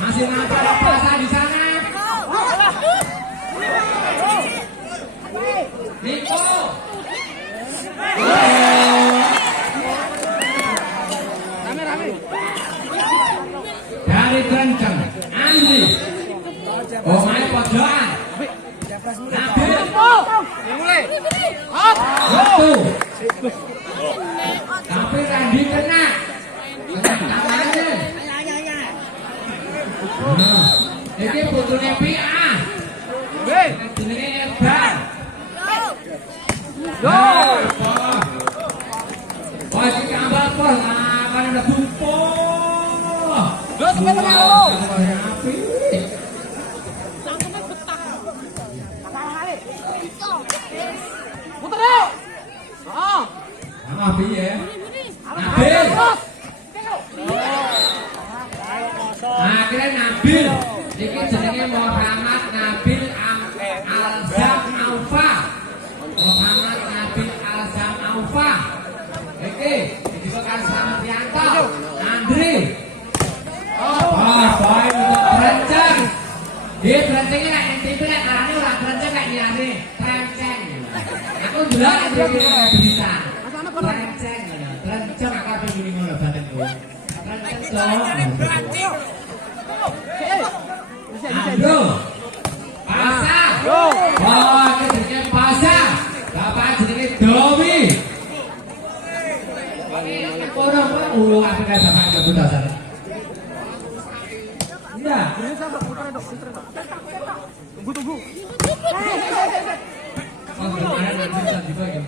Masih nampak pasar di sana. Niko. Dari Kenceng, Andri. Oh, main pojokan. Nabil. Mulai. Satu. Tapi Randy kena. Tangannya. Ini putune PA. Jenenge Eban. Yo. Wah, iki tambah pol, kan ada bumpo. Yo, teman-teman lo. Sangkeme betak. Kali. Puter yuk. Heeh. Nah, piye? Nabil. Akhirnya Nabil. Iki jenenge Muhammad Nabil Alzam Aufa. Muhammad Nabil Alzam Aufa. Iki juga kan Sampianto. Andri. Boy untuk Kerenceng. Dia Kerencengnya nek NTP nek arane ora Kerenceng kayak liyane. Kerenceng. Aku ndelok Andri bisa. Kerenceng. Kerenceng aku pengen ngene ngono batenku. Kerenceng. Andro. Pasar. Oh, ini jenenge Pasar. Bapak jenenge Domi. Ora apa aku kayak bapak kabut dasar. Iya. Tunggu. Oh, kemarin nanti juga ya.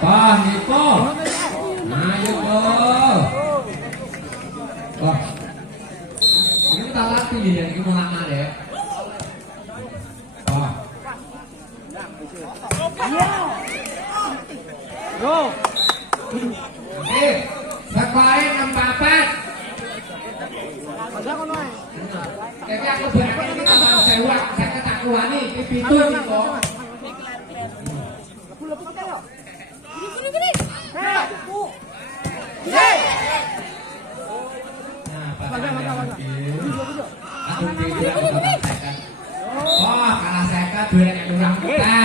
Pak Niko. Ayo, Wah. Ini kita latih ya, ini mau lama ya. Oh. Yo. Oke, sekolah 64. Ada kono ae. Jadi aku berani ini tambah sewa, saya ketakuan iki pintu iki kok. Gini. Oh, kalah seket duit yang kurang kita.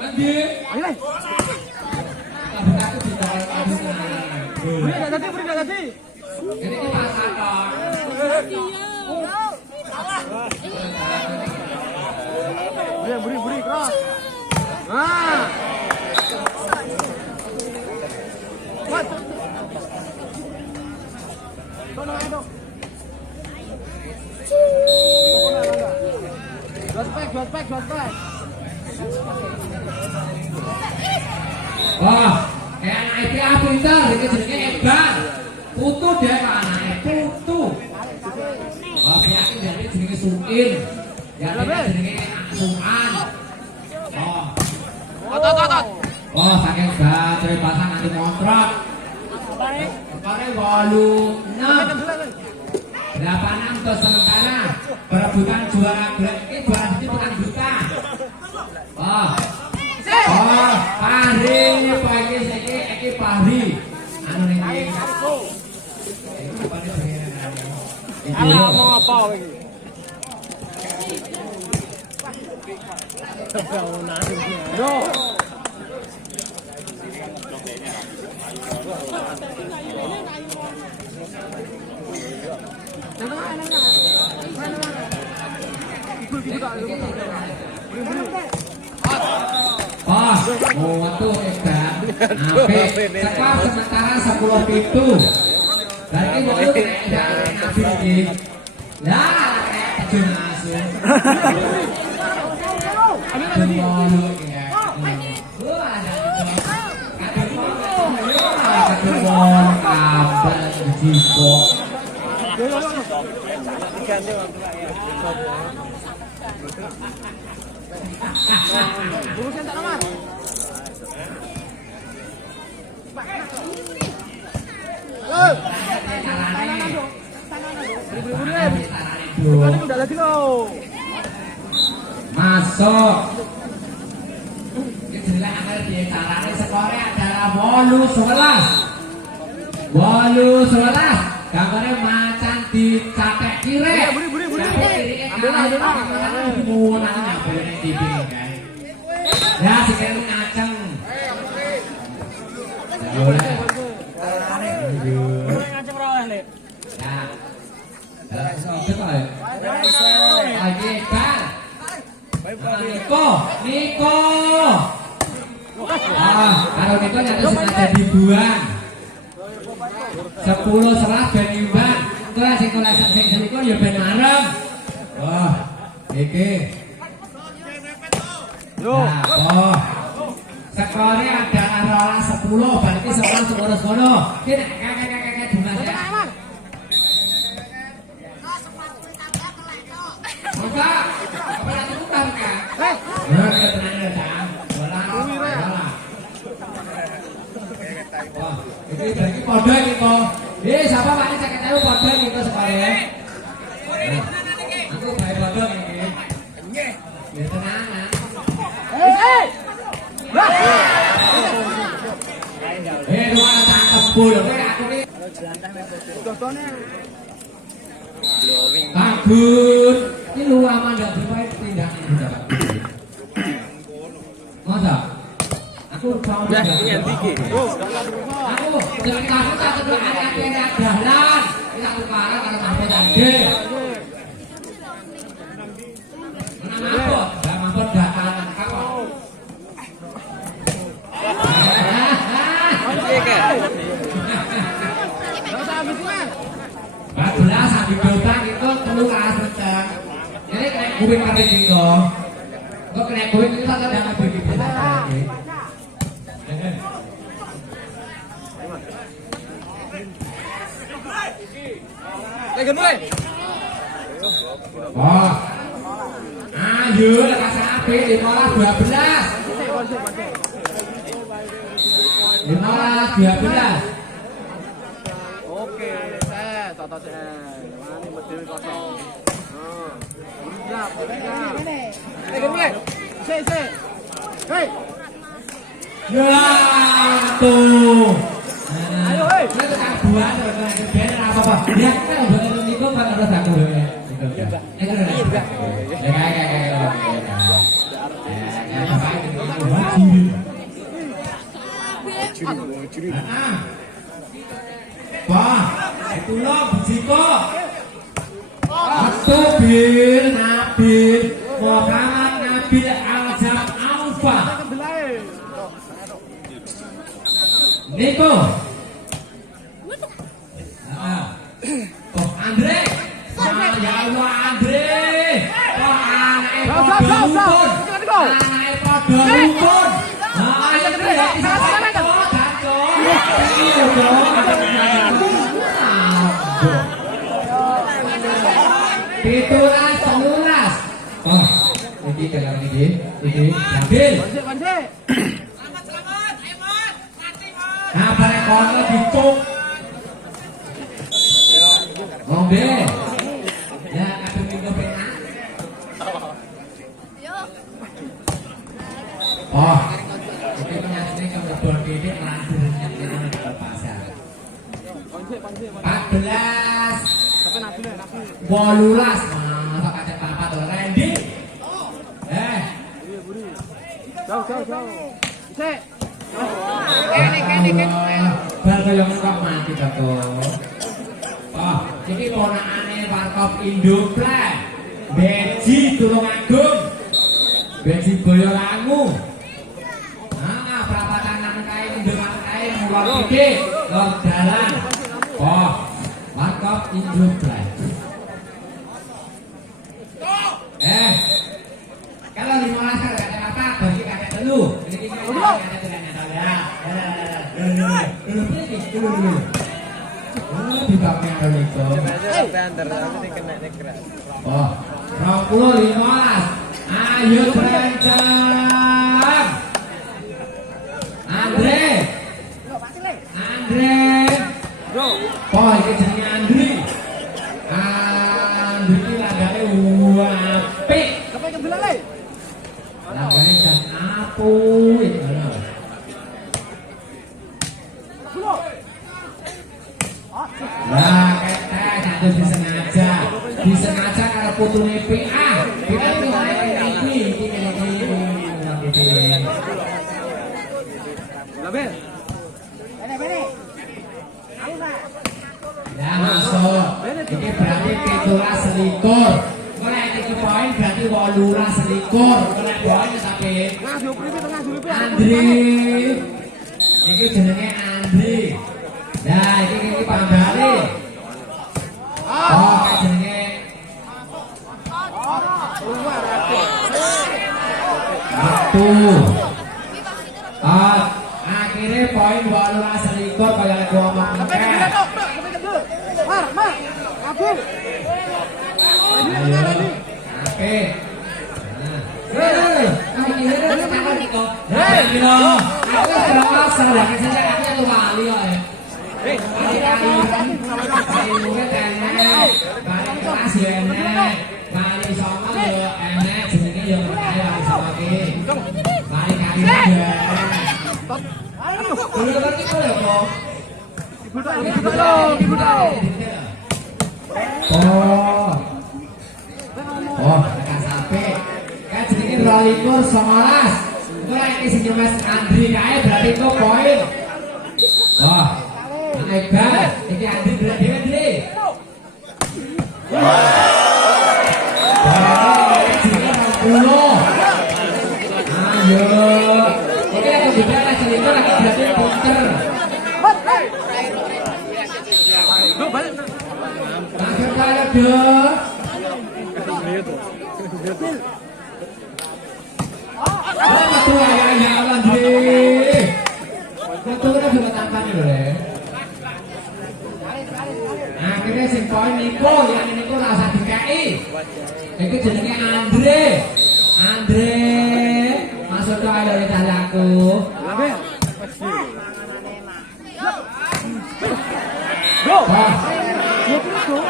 Lanjut. Ayo. Beri tadi. Ini pasar dong. Beri keras. Nah. Dua spek. Wah, kayak anak IPA pinter, ini jenenge Eban. Putu deh anaknya, putu. Wah, yakin jadi jenenge Sukin. Ya jenenge Aksuman. Oh, saking gawe pasang nanti kontrak. Kemarin 86. 86 untuk sementara perebutan juara ini juara ini bukan juta. Pahri ini pagi iki Pahri. Anu niki. Alah mau apa lagi? Yo. Muatu Edan. Skor sementara 10-7. Berarti mau itu Nabil iki. Lah, terjun langsung. Apa? Masuk. Jelek akan dicarane skornya adalah 8-11. 8-11. Gambarnya macan dicatek kiri. Ya si kiri ngaceng. Boleh. Lagi kan. Niko. Kalau Niko nyata sengaja dibuang. 10-11 ben imbang. Itulah sing kolasan sing Niko ya ben marem. Wah, iki. Nah, skornya adalah 10, berarti 11 Kini kakek bunga ya. Maka, apa yang tukar kan? Nah, kita tenang ya, Cang. Bola. Wah, ini berarti podo ini kok. Siapa Pak ini saya ketahui podo gitu supaya. Aku baik podo ini. Ya tenang. Dua tangkap bulu. Aku ini. Bagus. Ini lu aman gak bermain tindakan udah. Masa? Aku tahu ya ini tinggi. Aku dengan kamu tak kedua ada jalan. Kita tukaran kalau sampai tadi. Menang apa? Gak mampu dataran kau. Belas sambil berutang itu perlu kelas rencang. Jadi kena kubing kami gitu. Kok kena kubing itu tak ada begitu lagi. Lagi mulai. Oh, ayo kasih api 15-12. 15-12. Toto mana betul kosong. Siap. Mulai. Hei. Ya tuh. Ayo hei. Kita tak buat ben apa-apa. Ya kan udah niku kan harus aku ya. Ya kan. Wah, itulah bujiko. Nabil Muhammad Nabil Aljam Alfa. Niko. Andre. Ya Allah Andre. Anaknya podo rukun. Pitulas selulas. Oh, ini kalau ini ambil. Selamat, ayo Mas, mati Mas. Nah, balik kono dicuk. Ngombe. Ya, kadung minggu penak. Oh, ini penyanyi kemudian didik langsungnya ke pasar. 14. 18 masa kaca papa tuh Randy. Jauh. Bal yang kok mati to. Oh, iki ponakane Warkop Indoplan. Beji Tulungagung. Beji Boyolangu. Perapatan nang kae ndemak kae mulon iki lor dalan. Oh, Warkop Indoplan. Kalau 15 kan ada apa? Bagi kakek dulu. Ini kita ada tulannya tahu ya. Dulu. di baknya karo niku. Oh, 20-15. Ayo kencang. Andre. Oh, iki jenenge Andri. Andri iki lagane apik. Lagane dan apik. Lah, kita disengaja karo putune PA. PA itu iki ya masuk. Ini berarti 17-21. Mulai 3 poin berarti 18-21. Mulai poin sampai Andri. Ini jenenge Andri. Nah, ini Panggale. Oh, jenenge akhirnya poin 18-21 kaya lek ngomong meneh. Oke. Oh, tekan sampai. Kan jenenge 22-19. Mulai iki sing Mas Andri kae berarti itu poin. Wah. Hebat. Iki Andri berarti Andri. Ayo. Iki aku juga lagi selingkuh lagi berarti pinter. Langsung balik dong. Ketua ya Andri. Ketua juga tampan lho le. Akhirnya sing poin niku yang niku ora usah dikeki. Iki jenenge Andre. Andre. Masuk ke ayo aku. Go.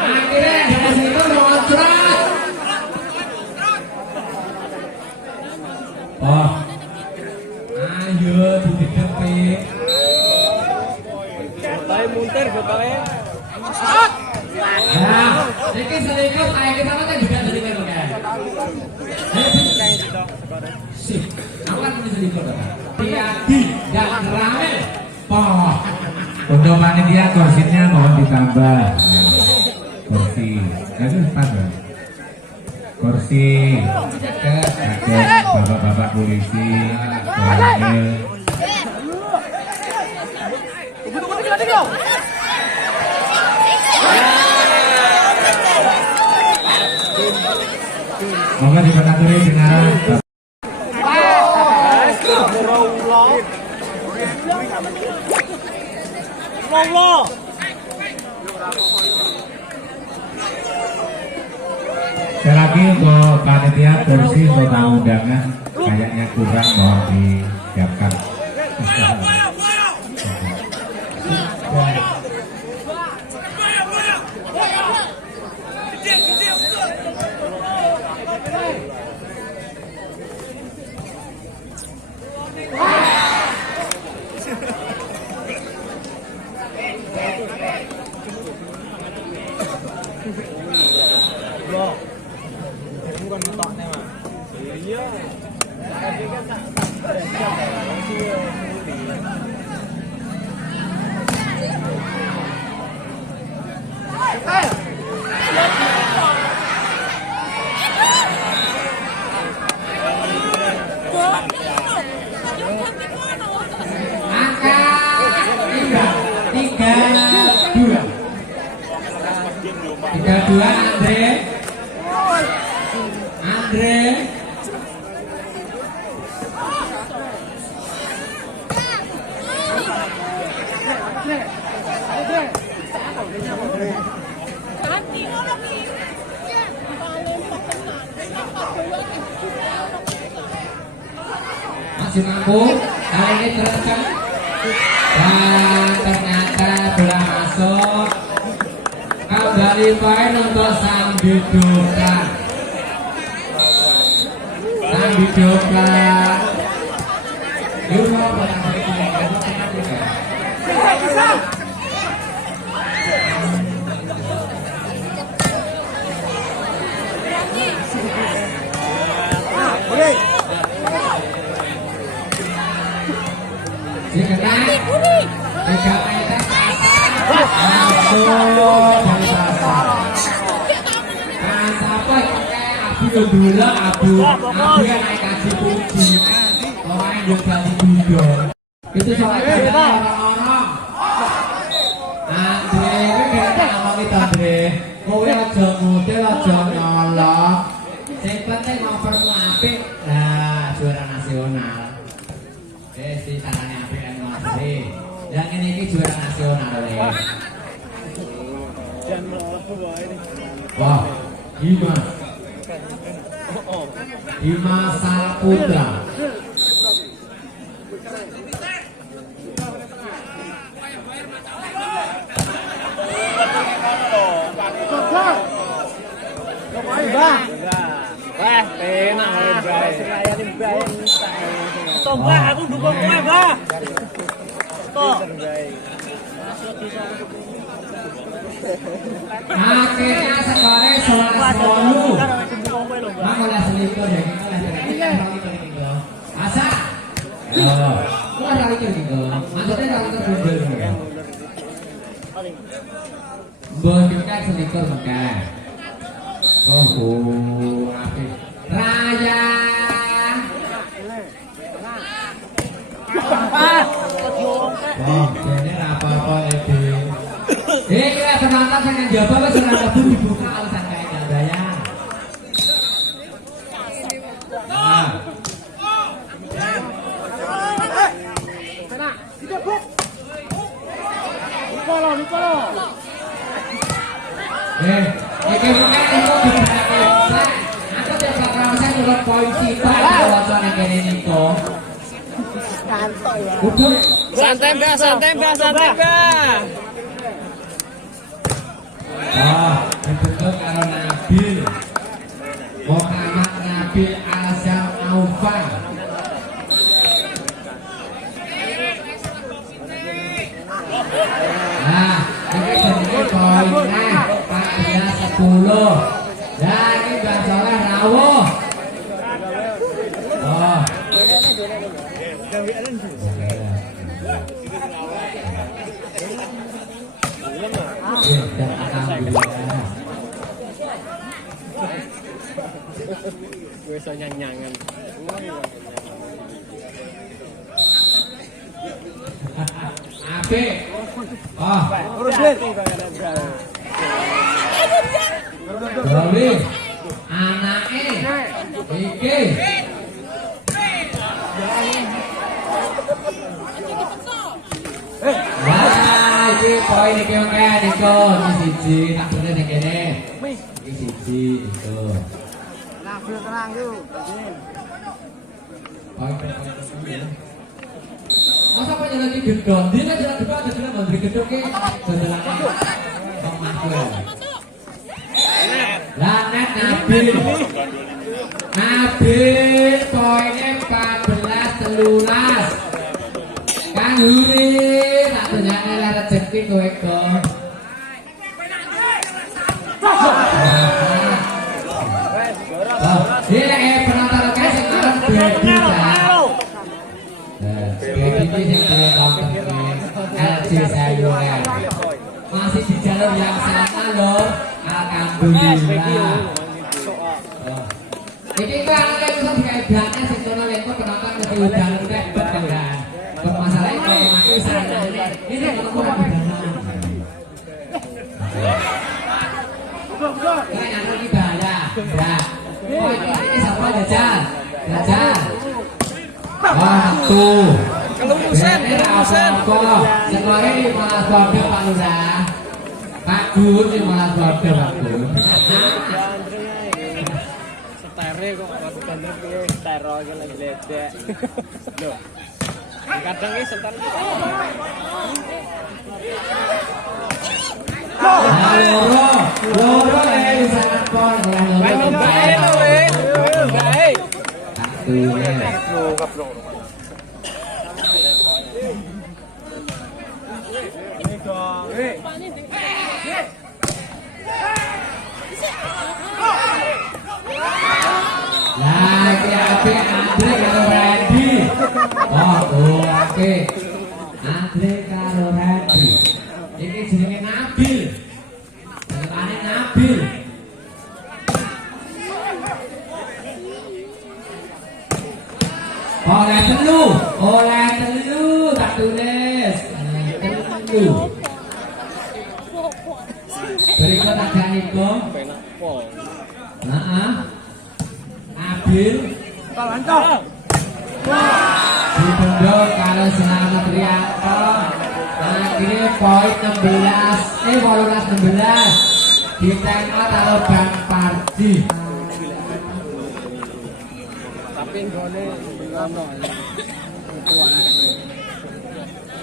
Akhirnya dari situ loncat. Oh. Ayo didekepi. Bae muntir bapake. Nah, iki selingkuh kayak kita kan juga selingkuh kan. Sip. Awan ini selingkuh kan. Tiadi dan rame. Oh. Untuk panitia kursinya mohon ditambah. Kursi. Itu tambah. Kursi. Ada bapak-bapak polisi. Moga diperkaturi dengan Allah. sekali lagi untuk panitia kursi untuk tamu undangan kayaknya kurang, mohon disiapkan. Bukan mentoknya mah. Iya. Tiga dua Andre. masih mampu. Kali ini terencang dan ternyata bola masuk. Kembali poin untuk sang Bidoka. Sang Bidoka. Euro pertama kali itu soalnya orang-orang Andre, kita ngomong itu Andre kowe aja model aja nyolong yang penting ngopermu apik nah juara nasional si caranya apik yang Andre yang ini juara nasional wah Dimas Saputra aku dukung kowe, Bah. Toh. Akhirnya skornya 11-10. Mak oleh selingkuh ya kita oleh asa. Oh, kok ora iki gitu. Maksudnya ora itu bundel. Bundel kan selingkuh mekah. Oh, apik. Raya. Oh, ini apa-apa itu. Kira penonton yang jawab wis ora lebu dibuka alasan kayak enggak bayar. Nah. Iki mungkin itu diberangkat. Aku coba kerasa turun poin kita kalau soal kene niko. Santai, Bah, santai, Bah, santai, Bah. Oh, dibentuk karo Nabil Muhammad Nabil Azam Aufa. Nah, ini jenenge poinnya 14-10. Dan ini Mbak Soleh rawuh. Oh. Alhamdulillah. Gue so nyang-nyangan. Ape. Oh, Doli. Anake. Iki. Wah, iki poin iki oke Niko, iki siji, tak boleh ning kene. Iki siji itu. Tenang dulu. Poin. Masa panjenengan iki gedhong, dene jalan depan ada jalan mandiri gedhong ki dodolan. Kok masuk. Lanet Nabil. Nabil poinnya 14-13. Kang Huri, tak tunjukne lah rezeki kowe kok. Ini penonton lokasi sing aran Baby ta. Baby sing penonton LG Sayuran. Masih di jalur yang sama loh. Alhamdulillah. Iki kan ana sing diedane sing kono lek penonton mesti udan nek betengan. Masalahnya kalau mati sana ini kurang udanan. Ini yang lagi bahaya. Ya. Oh ini siapa jajal? Jajal. Waktu. Kelumusan. Sekolah ini malah bodoh Pak Lurah. Pak Gur ini malah bodoh Pak Gur. Setare. kok masuk bandar piye tero iki lagi ledek. Loh. Kadang iki setan. Loro bisa pon lagi api Andre karo Randy. Oh, oke. Andre karo Randy. Ini jenenge Nabil. Jenenge Nabil. Oleh telu tak tulis. Telu. Berikut ada Niko. Penak pol. Nabil. Dibendong kalau Selamat Rianto. Akhirnya poin 18 ditengok kalau Bang Pardi. Tapi nggone ngono.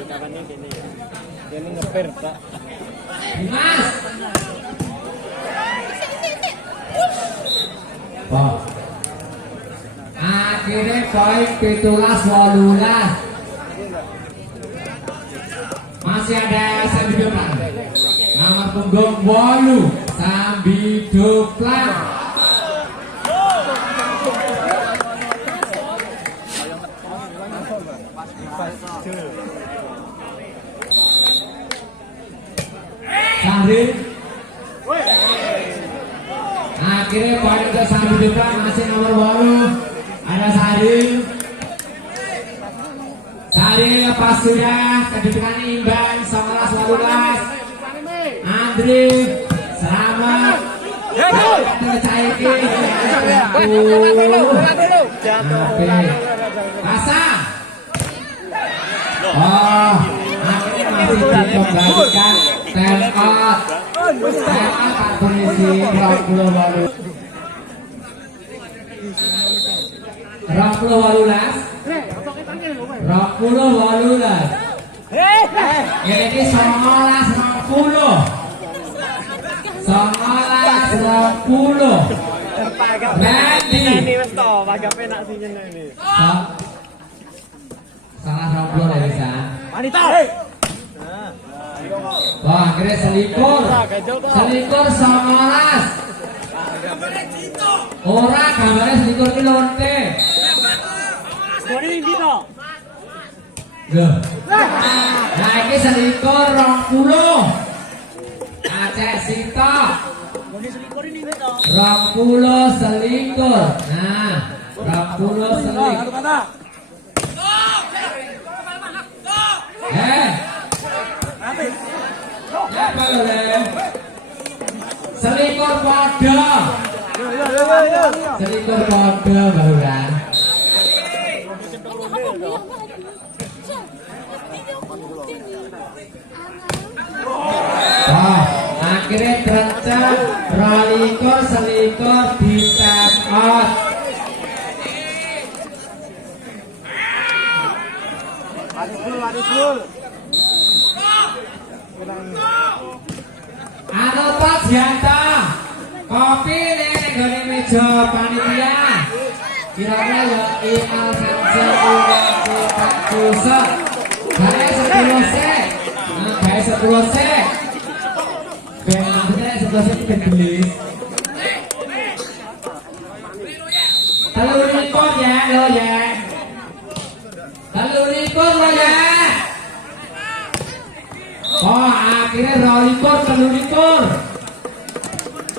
Kawane kene ya. Kene ngepir tak. Dimas. Wah. Akhirnya poin 17-18. Masih ada Sambidoplan. Nomor punggung 8 Sambidoplan. Sahrin. Akhirnya poin untuk Sambidoplan masih nomor 8. Ada Sahrin. Sahrin lepas sudah, kedudukan imbang 19-18. Andre selamat. Pasang. Oh, akhirnya masih dikembalikan. Time out. Pak polisi 20-18. Ini 19-20. Randy. Ini wis to, agak penak sih ini. Salah 20 ya bisa. Wanita. Wah, akhirnya selikur 19. Ora gambarnya selikur ki lonte. Gone ndi to? Loh. Nah, iki selikur 20. Aceh Sito. Gone selikur ini to. 20 selikur. Nah, 20 selikur. Apa lo Le? Selikur podo. Selikur podo baru kan. Oh, akhirnya kerencang rolikur selikur di time out. Anu Pak Dianto, kopi nih gone meja panitia. Kira-kira ya Imal Sansa udah kita kusut. Baik 10 sek. Nah, baik 10 sek. Ben maksudnya 10 sek ben gelis. Telu likur ya lo ya. Telu likur lo ya. Oh, akhirnya rolikur, telu likur.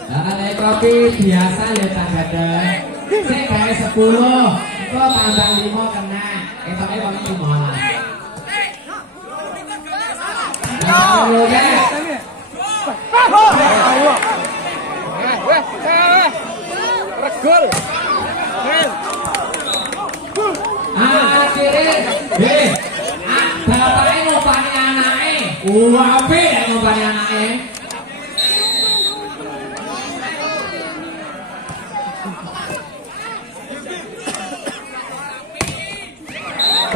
Nah, naik kopi biasa ya tak ada. Saya kayak 10, kok tambah 5 kena. Kita kayak pakai 15. Nah, lo ya. Regul. Akhirnya, bapaknya ngumpani anaknya. Wape ngumpani anaknya.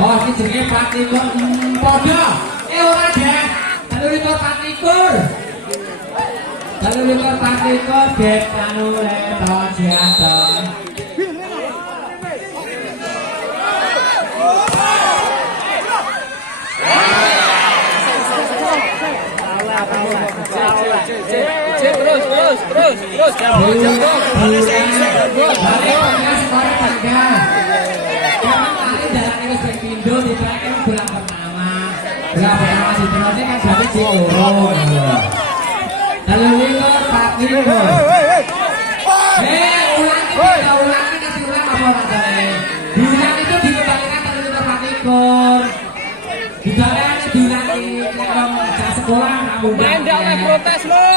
Oh, ini jenenge Patikur podo. Ora deh. Patlikur Patikur. Patlikur Patikur dek anu leto jantan. Terus. Main dak oleh protes lo.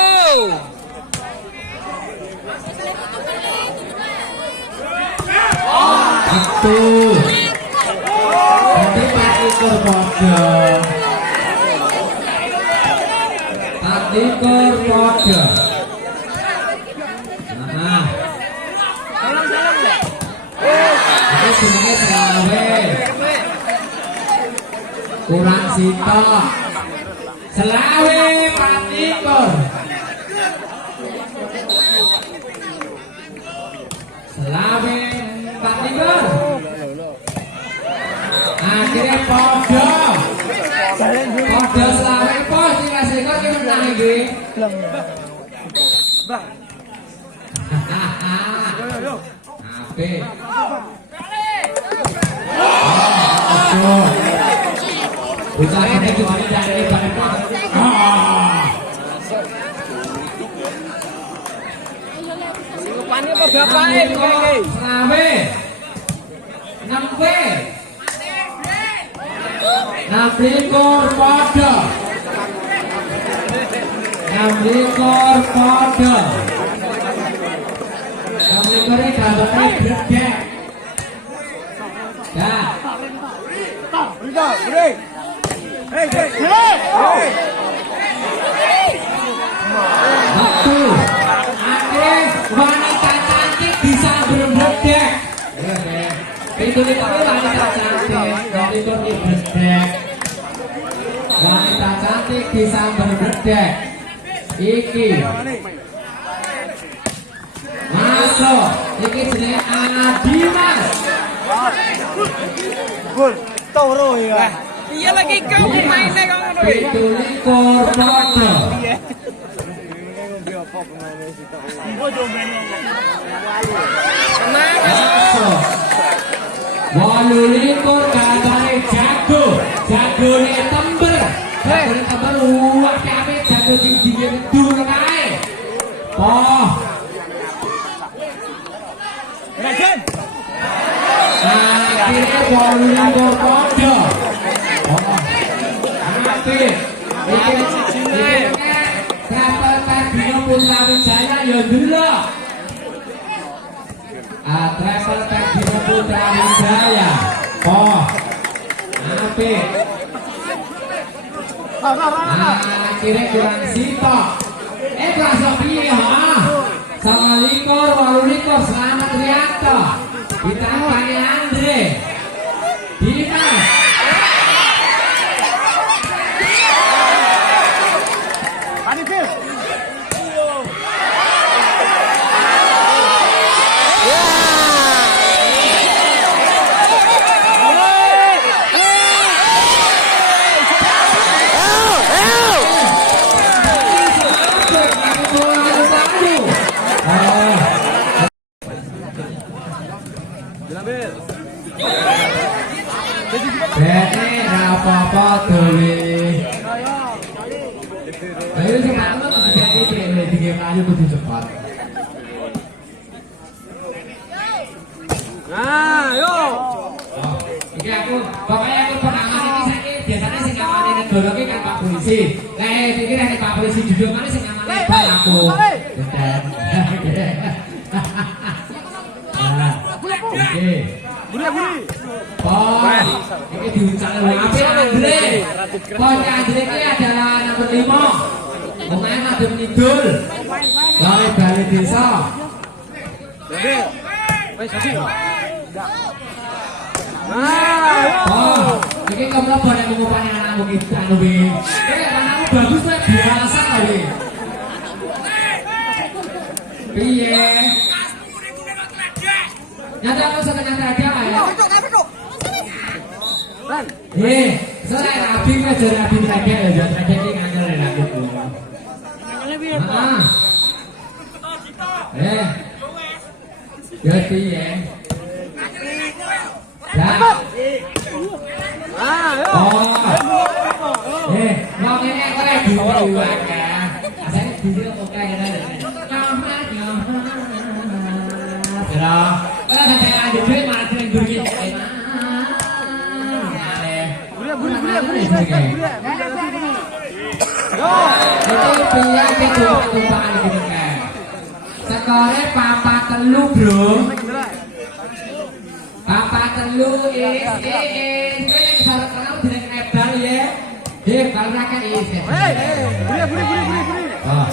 Itu nanti Patikur podo. Patikur podo. Nah, ini jenenge selawe. Kurang sitok. Selawe Patikur. Selawe Patikur. Akhirnya podo. Podo selawe pos dikasih kok ki menang iki. Ape. Bocah ini juga dari balik. Pani apa bapake iki? Selawe. Nempe. Patikur podo. Patikur podo. Patikur ini gambare gredek. Dah. Waktu akhir wanita cantik bisa berbedek. Itu tapi wanita cantik dari berbedek. Wanita cantik bisa berbedek. Iki masuk. Iki jenenge Adimas. Gol, toro ya. Iya lagi kau mainnya kau ngono iki. Patikur podo. Masuk. 28 gambare jago. Jagone tember. Jagone tember luwak kabeh jago dingin dur kae. Oh. Akhirnya 28 podo. Putra Wijaya ya delok. Travel tag Dino Putra Wijaya. Oh. Apik. Akhirnya kurang sitok. Kerasa piye ha? 29 28 Selamat Rianto. Ditangani Andre. Dimas. Bene apa-apa dewe. Ayo cepat lo tiga kali kudu cepat. Nah, yo. Iki aku pokoknya aku pengaman iki saiki biasanya sing ngamani negara iki kan Pak Polisi. Lah pikir nek Pak Polisi jujur mana sing ngamani bal aku. Oke. Buri. Oh, ini diuncang oleh Andre. Pokoknya Andre ini adalah nomor 5. Pemain Madem Kidul dari Balai Desa. Oh, Ini kamu lo boleh mengupani anakmu kita Nubi. Anakmu bagus lah biasa kali. Piye? Nyata aku setengah aja ya. Soalnya Abi ngajar Abi lagi ya, jangan lagi ini nganggur ya aku. Jadi ya. Mau ini aku lagi dua kan. Asalnya video oke ya. Kalau sampai ada duit malah sering duit. Itu pilihan kedua ketumpaan gini kan. Sekolahnya papa telu bro. Papa telu Kalau kenal tidak ebal ya. Kalau rakyat buri. Oh,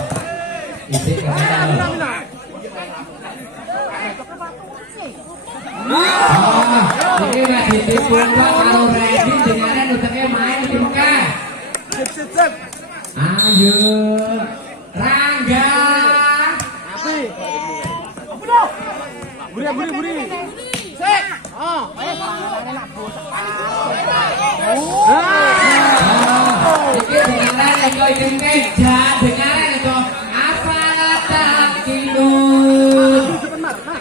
isi kenal. Ini udah ditipu kalau ready dengaran utaknya main di muka. Ayo, Rangga. Buri. Ini dengaran yang kau ingin keja, dengaran yang kau apa datang kinun.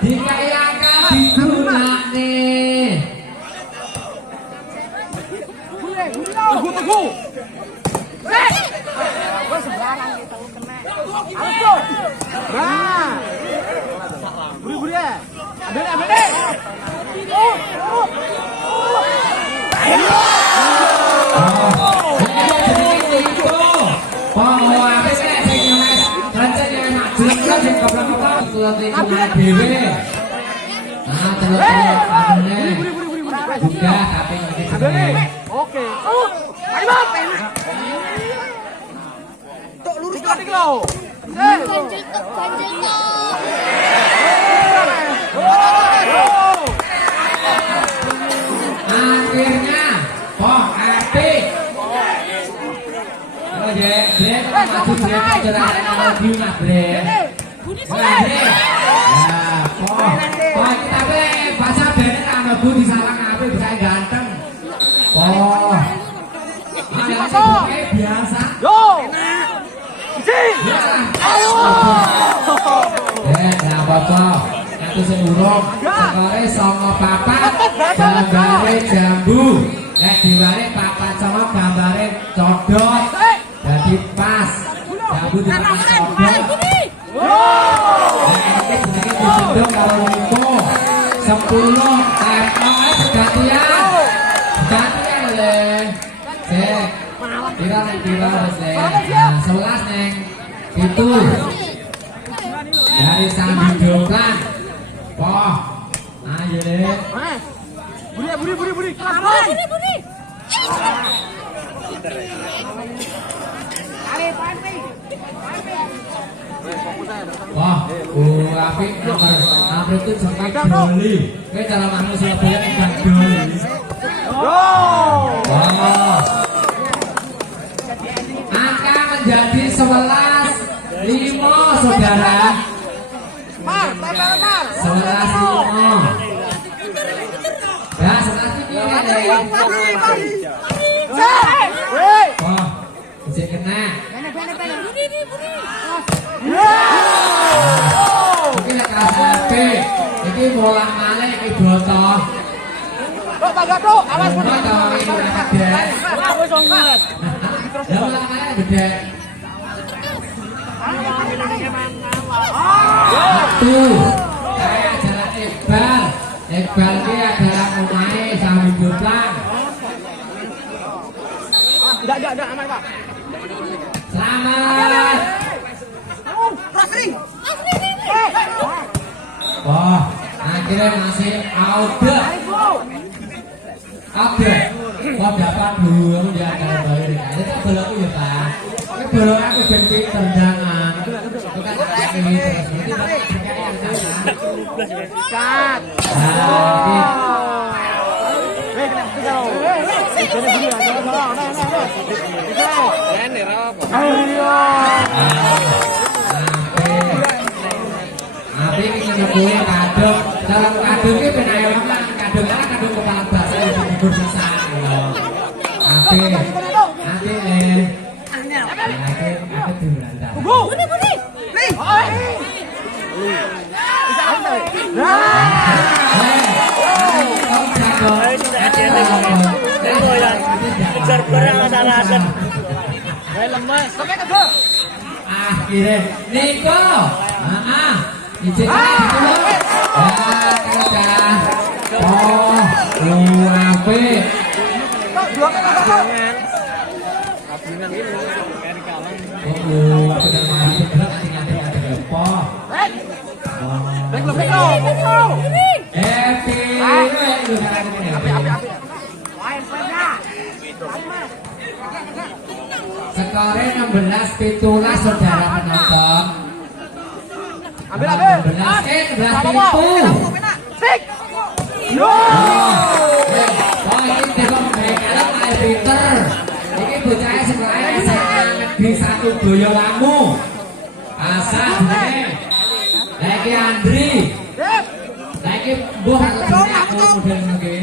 Dikayakan digunak nih. Teguh. Buri. Adek. Juga tapi Oke. Ayo, Tok lurus tadi kau. Ganjil tuh. akhirnya Api. Oh ya, Brek, maju Brek jalan lagi Mas Brek. Kita bahasa Brek sama Bu disalang Api bisa ganteng. Biasa. Yo. Nah apa-apa. Aku seurung. Sekore songo papat. Gambare jambu. Diware papat songo gambare codot. Jadi pas. Jambu dengan codot. Ini disendung kalau limpo. 10 tempel gantian. Gantian le. Cek. Kira wis le. 11 neng. Itu dari Sambi Joklan. Ayo le. Buri. Buri. Api nomor itu sampai Doli. Kowe cara manut Surabaya nek Doli. Angka menjadi 11-5 saudara. 11-5. Ya 11-5 bisa kena. Mungkin ada kerasa ini bola male ini botol. Awas bola ini udah gede. Ya bola male gede. Kayak jalan Iqbal ini adalah pemain Sambi Joklan. Enggak aman, Pak. Selamat. Akhirnya masih Aude. Dapat dulu dia akan balik. Itu bolakku ya Pak. Ini bolak aku benci tendangan. Bukan ini terus. Ini kalau. Jadi buri ya, salah. Ini apa? Ayo. Tapi ini nyebuin kadung. Dalam kadung ini benar memang kadung kepala basa yang bubur besar. Tapi Budi. Kejar barang asal-asal. Lemes. Akhirnya Niko, izin dulu. UAP. Kabingan ini kayak di kalang. Skornya 16-17 saudara penonton. Ambil. 11 itu. Sik. Yo. Oh ini tengok mereka kayak Peter. Ini bocahnya sebenarnya SMA Negeri 1 Boyolali. Asal nih. Lagi Andri. Lagi buah kerjanya aku model lagi.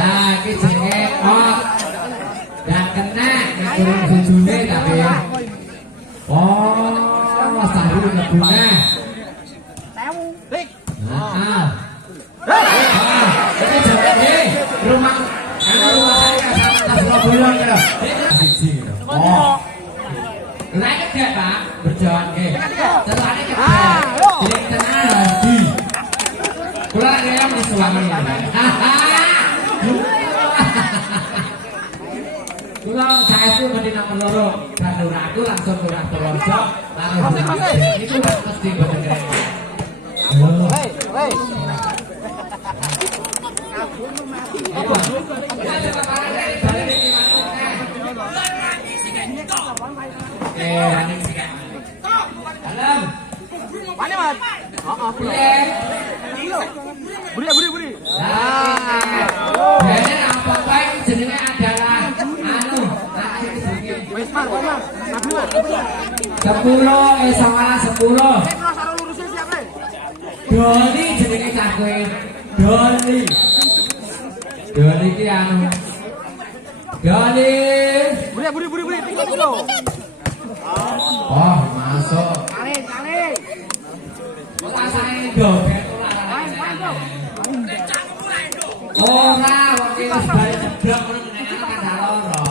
Lagi jengek. Dan kena turun sujune tapi. Oh, sahur ngebuna. Ini jengek rumah saya kan Surabaya gitu. Oh. Naik ke Pak, berjalan ke. Setelahnya ke. Jadi tenang lagi. Pulang ada yang di suami. Pulang saya itu mesti nomor loro. Dan aku langsung ke Purworejo. Itu udah mesti bener. Dalam. Mana, Mas? Buri. Jadi apa baik jenenge adalah Wes, Mas. 10 salah 10. Salah lurusin siapa? Doni jenenge cakwe. Doni ki anu. Doni. Buri. Tinggal. Oh, masuk. Kali. Rasane doget ora wong iki wis bali ceblok meneh kan loro.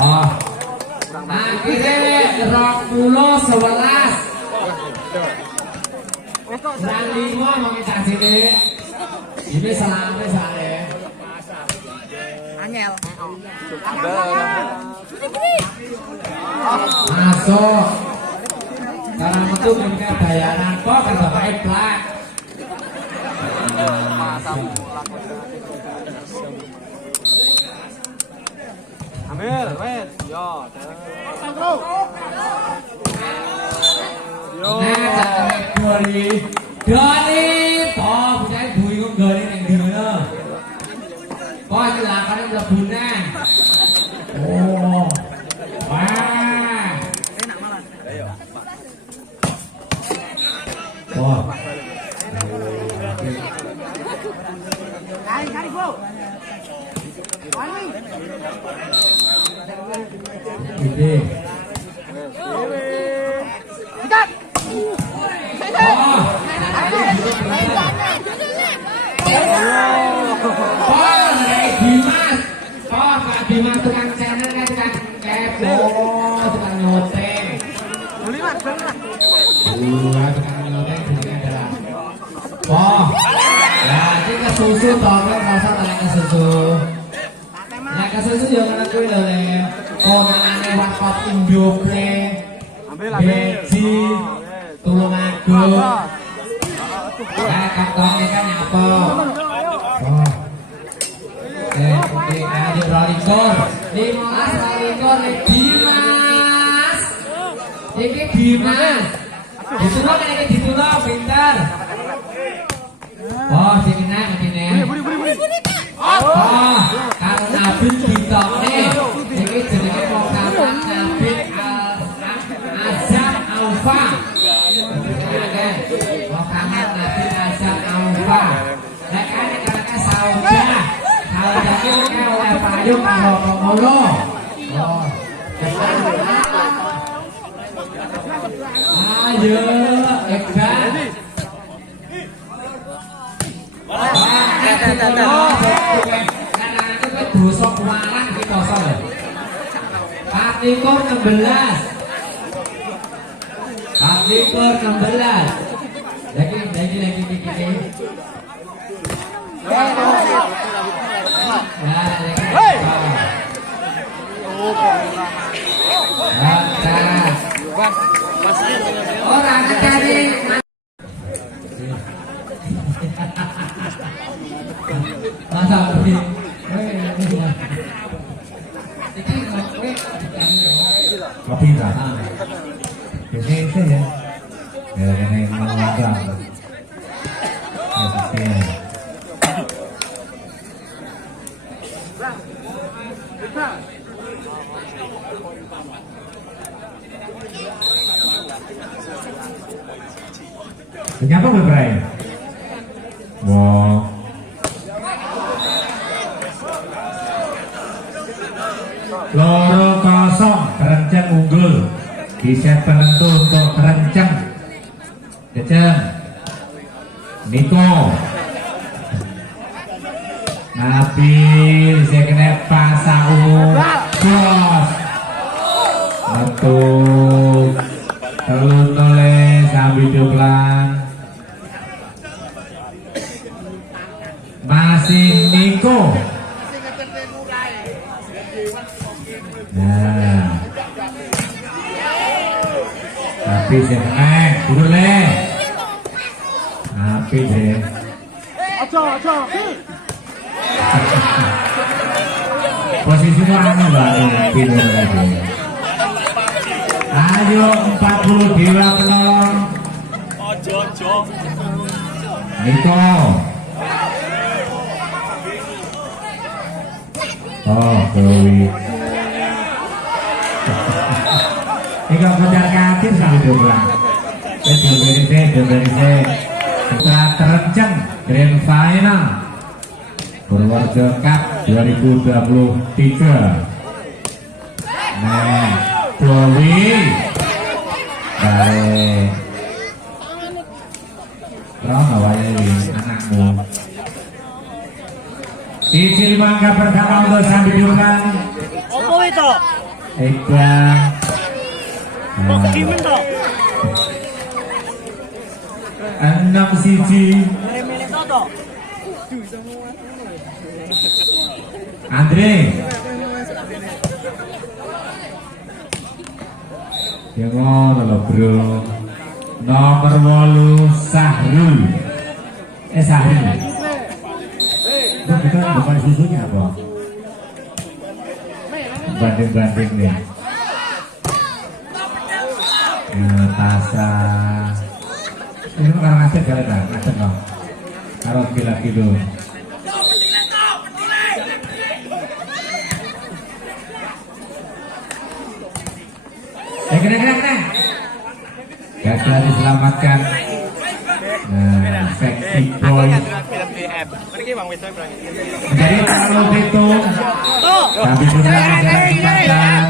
Oh. Akhirnya 20-11. Dan 5 mau ngecak sini. Ini selama soalnya. Angel. Masuk. Karena itu punya bayaran kok kan bapaknya plak. Ambil, wes. Yo. Nah, Doni. Oh, punya bingung Doni yang di mana? Oh, silakan lebunan. Oh. Wah. Wah. Kali, Bu. Ini. Sikat. Dimas tukang channel kan tukang kepo, tukang nyoteng. Beli, Mas. Tukang nyoteng ini adalah. Oh, ya ini ke susu toh, kan usah tanya ke susu. Ya ke susu jangan aku lele. Oh, nanane warkop Indoplay. Beji, tulung aku. Kantongnya kan apa? Oh. Oke, ayo rolingkor. 15 rolingkor nih Dimas. Ini Dimas. Ditulung ini ditulung, pintar. Oh, sini nak, sini. Oh, kalau Nabi ditokne, ini jenenge program Nabi Azam Aufa. Program Nabi Azam Aufa. Nek kan sauda, sauda itu kan oleh payung kalau pemulu. Oh. Ayo, Iqbal. Dosa kualan kita soal. 16. Lagi dikit. Orang dari masa pergi. Kopi tak? Biasa ya. Ya ini mengajar. Kenapa berperai? Wow. Loro kosong, Kerenceng unggul. Di set penentu untuk Kerenceng. Keceng. Niko. Nabil saya kena pasau. Bos. Untuk telur oleh sambil jumlah. Masih Niko. Nah, tapi saya boleh. Tapi deh. Posisinya anu baru pindah lagi. Ayo 40 dewa penolong. Ojo. Niko. Oh, Dewi. Ini kejar kaki sampai doang. Dari setelah Kerenceng Grand Final Purworejo Cup 2023. Nah, Dewi. Baik. Kau ngawalnya anakmu. Cicil mangga pertama untuk sambil diulang. Apa itu? Iqbal. Kok kedimen toh? 6 siji. Milih toh. Andre. Ya ngono lho, Bro. Nomor 8 Sahrul. Sahrul. Bukan susunya apa? Banding nih. Tasa. Ini kan ngasih kali tak? Ngasih dong. Taruh gila gitu. Kena. Gagal diselamatkan. Nah, seksi boy. Jadi kalau itu tapi sudah kesempatan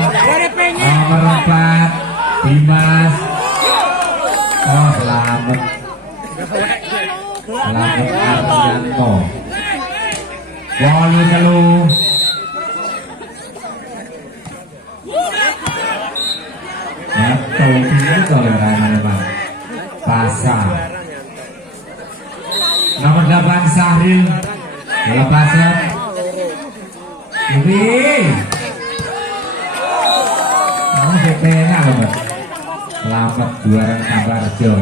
nomor 4 Dimas. Oh, selamat Aryanto. Wolu telu. Betul itu oleh Pak Pasar. Nomor 8 Sahril. Lepasan. Wih. Kamu CP-nya apa? Selamat juara Kabarjo.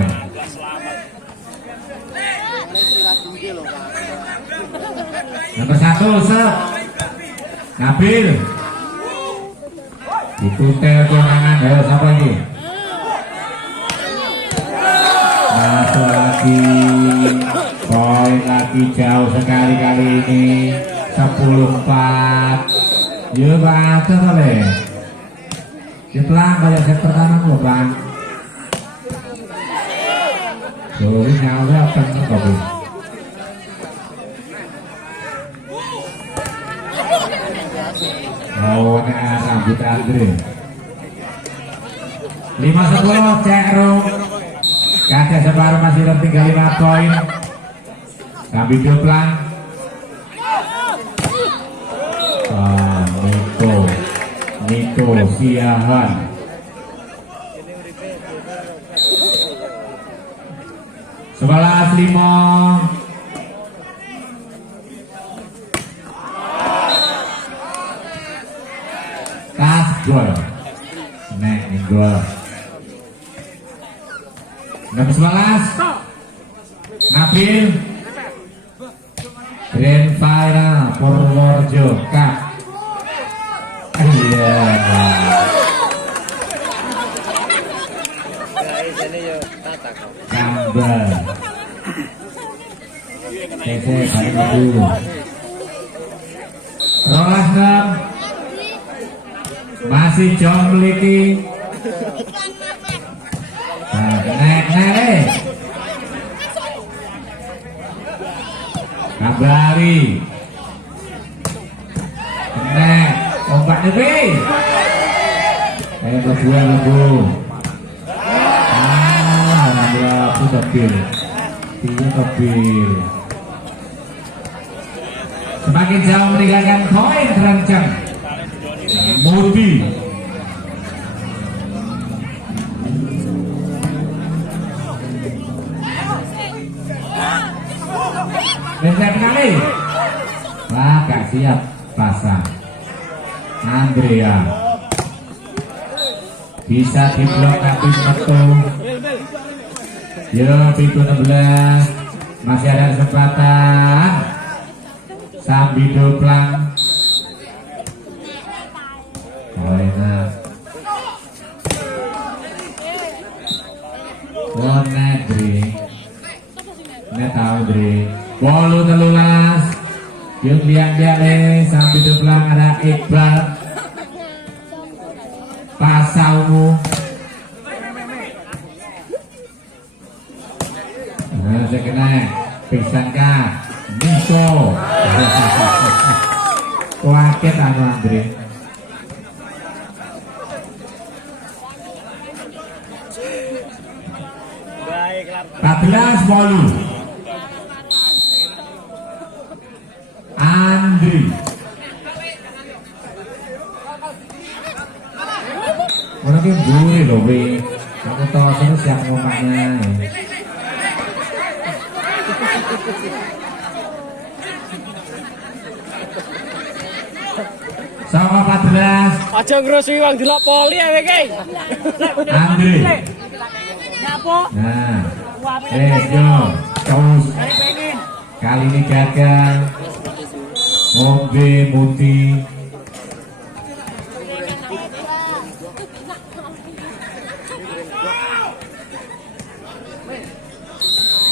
Nomor 1 Sep. Nabil. Ikuti kewenangan ya siapa ini? masuk lagi, poin lagi jauh sekali kali ini 10-4. Yuk Bang, boleh. Dipelang banyak set pertama loh Bang. Sorry nyawa apa nih kopi. Oh, ini rambut Andre. 5-10 cek Rum. Kakek separuh masih tertinggal 5 poin. Sambil duplang. Niko Siahan. Sebelas 5. Tas gol. Nek gol. 6-11. Nabil. Grand Final Purworejo Cup. Iya. Kambal. Tete kali dulu. Rolas 6. Masih John Meliki. Nek. Kabari. Nek. Ombak lebih. Kedua lebu. Lebu tebir. Tiga tebir. Semakin jauh meninggalkan koin terancam. Murti. Bentar kali. Wah, gak siap pasang. Andrea bisa diblok tapi betul. Yo, pintu 16 masih ada kesempatan. Sambil duplang. Oh enak. Oh Nedri. Net tahu Dri. Bolu 13. Yuk lihat sambil duplang ada Iqbal. Pasaumu. Nah, saya kena pisangka Niko. Kuaket anu Andre. Baiklah. 14 bolu. Andri. Orang yang buri loh, Bi. Kamu tahu terus yang ngomongnya. Sama 14. Aja ngrusui wong delok poli ya iki. Andri. Nyapa? Nah. Yo, terus. Kali ini gagal. Ngombe Muti.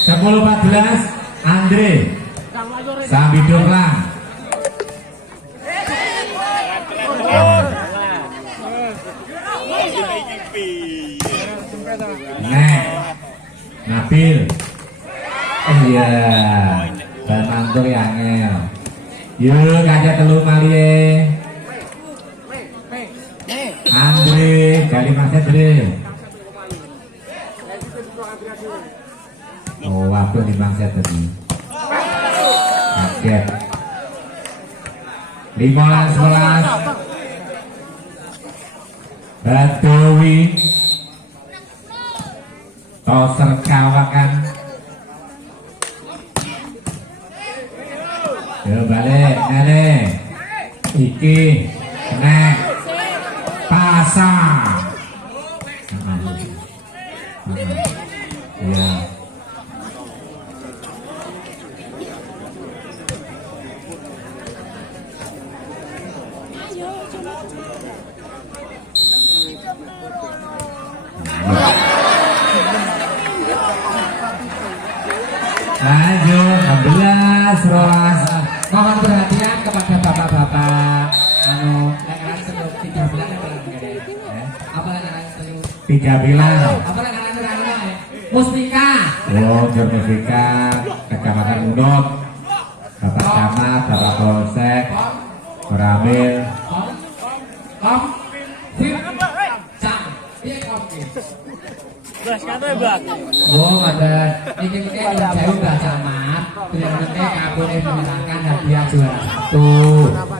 Sepuluh 14 Andre sambil duplang. Nek Nabil. Iya, dan mantul yang angel. Yuk kaca telu malie. Andre kali masih Andre. Oh, waktu di bangsa tadi. Kaget. 15-11. Batowi. Toser kawakan. Yo balik, nele. Iki, nek, pasang. Iya. Ayo 16 rolas. Mohon perhatian kepada bapak-bapak. Nek kan senyum 13 apa lagi ada? Apa lagi senyum? 13. Apa lagi ada? Mustika. Oh, Jurnifika, Kecamatan Unut, Bapak Camat, Bapak Polsek, Koramil. Kom. Sip. Cak. Iya kom. Bas kata Bang. Oh, ada ini jauh Mbak Camat. Terus nanti kabur menyerahkan hadiah juara 1.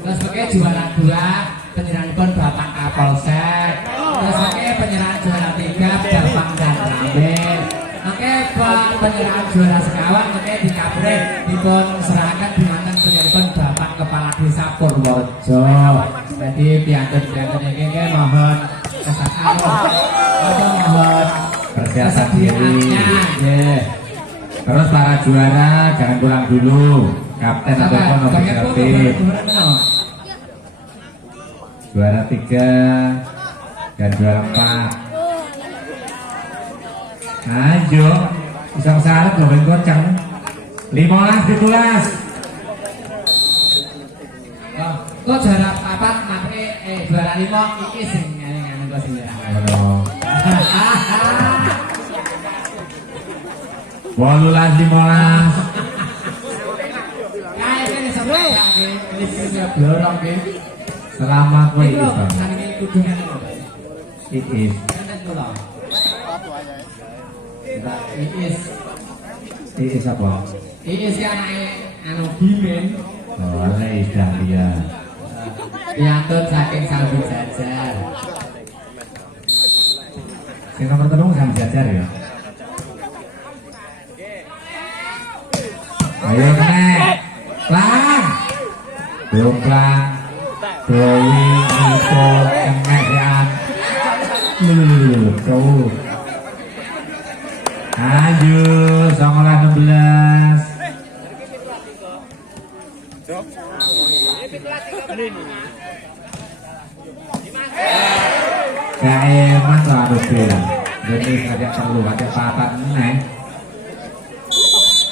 Terus pakai juara 2 penyerahan pun Bapak Kapolsek. Terus pakai penyerahan juara 3 Bapak dan Ramil. Oke, penyerahan juara sekawan oke di Kabre dipun serahkan dimantan penyerahan Bapak Kepala Desa Purworejo. Jadi piantun ini mohon kesabaran, mohon Persiapan diri. kesediaannya. Terus para juara jangan pulang dulu. Kapten ataupun ofisial tim. Juara 3 dan juara 4. Ayo, bisa salah belum goceng. 15 ditulas. Kok juara 4 nanti juara 5 iki sing ngene kok sing ya. Bolulas 15. Kayak ini sampai ya ini blorong ki. Selamat Iki lho, Bang. sange kudungan lho. Iis. Enten kula. Iis. Iis apa? Iis ki anake anu Bimen. Oh, Iis Dahlia. Piantun saking Salbu Jajar. Sing nomor 3 sama Jajar ya. Ayo nek. Lang. Domplang. Dewi Niko Kemehan. Tuh. Ayo 16. Keeman lah Rubil. Jadi ada perlu ada papat nih.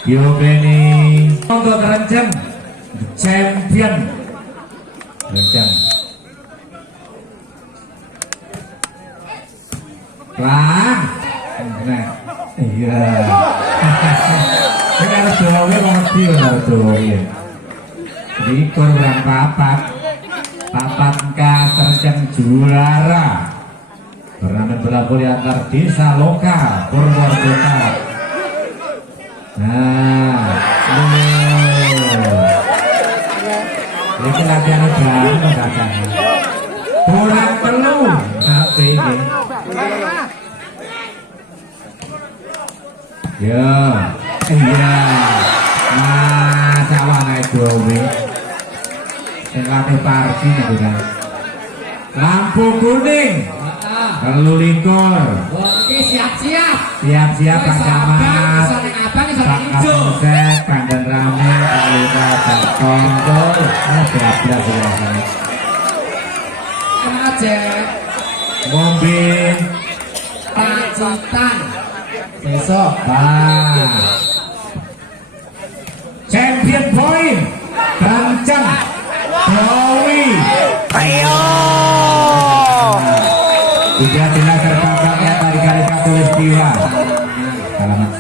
Yo Beni. Untuk kerenceng champion. Kerenceng. Pelan. Nah. Iya. Ini harus doain ngerti harus doain. Dikur orang papat. Papat kerenceng juara. Turnamen bola voli antar desa lokal Purworejo. Nah, ini latihan baru saja. Kurang perlu, tapi ini. Ya, iya. Masalah naik dowi. Tinggal parsi nih kan. Lampu kuning. Lalu lingkur. Oke, siap-siap. Siap-siap Pak Camat, Pak Kapolsek, Pandan Rame, Pak Lura, Pak Tongkol, berapa sini. Aja. Mobil, Pacitan. Besok. Pak. Champion point, kencang, Dewi. Ayo. Tiga jelas terbangnya dari kali Katulistiwa. Selamat